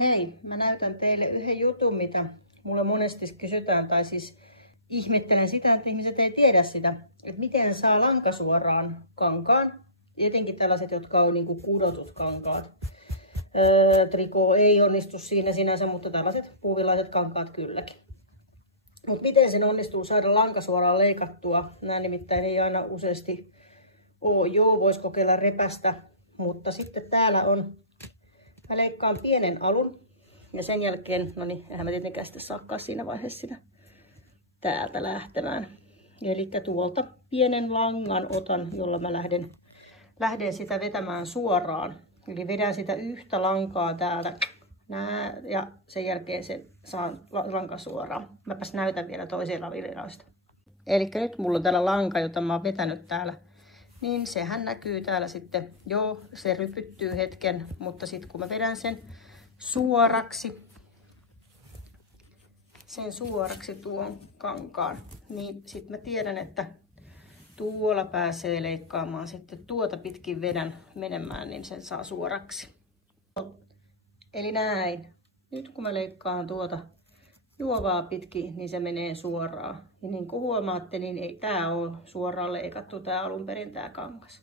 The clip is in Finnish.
Hei, mä näytän teille yhden jutun, mitä mulle monesti kysytään, tai siis ihmettelen sitä, että ihmiset ei tiedä sitä, että miten saa lankasuoraan kankaan, etenkin tällaiset, jotka on niin kuin kudotut kankaat. Trikoo ei onnistu siinä sinänsä, mutta tällaiset puuvilaiset kankaat kylläkin. Mutta miten sen onnistuu saada lankasuoraan leikattua? Nämä nimittäin ei aina useasti ole. Joo, voisi kokeilla repästä, mutta sitten täällä on, mä leikkaan pienen alun ja sen jälkeen, no niin, eihän mä tietenkään sitten saakaan siinä vaiheessa sitä täältä lähtemään. Eli tuolta pienen langan otan, jolla mä lähden sitä vetämään suoraan. Eli vedän sitä yhtä lankaa täältä ja sen jälkeen se saa lanka suoraan. Mäpäs näytän vielä toisella virrausta. Eli nyt mulla on täällä lanka, jota mä oon vetänyt täällä. Niin sehän näkyy täällä sitten. Joo, se rypyttyy hetken, mutta sitten kun mä vedän sen suoraksi tuon kankaan, niin sitten mä tiedän, että tuolla pääsee leikkaamaan sitten tuota pitkin vedän menemään, niin sen saa suoraksi. Eli näin. Nyt kun mä leikkaan tuota juovaa pitkin, niin se menee suoraan. Ja niin kuin huomaatte, niin ei tää ole suoraan leikattu tää alun perin tää kangas.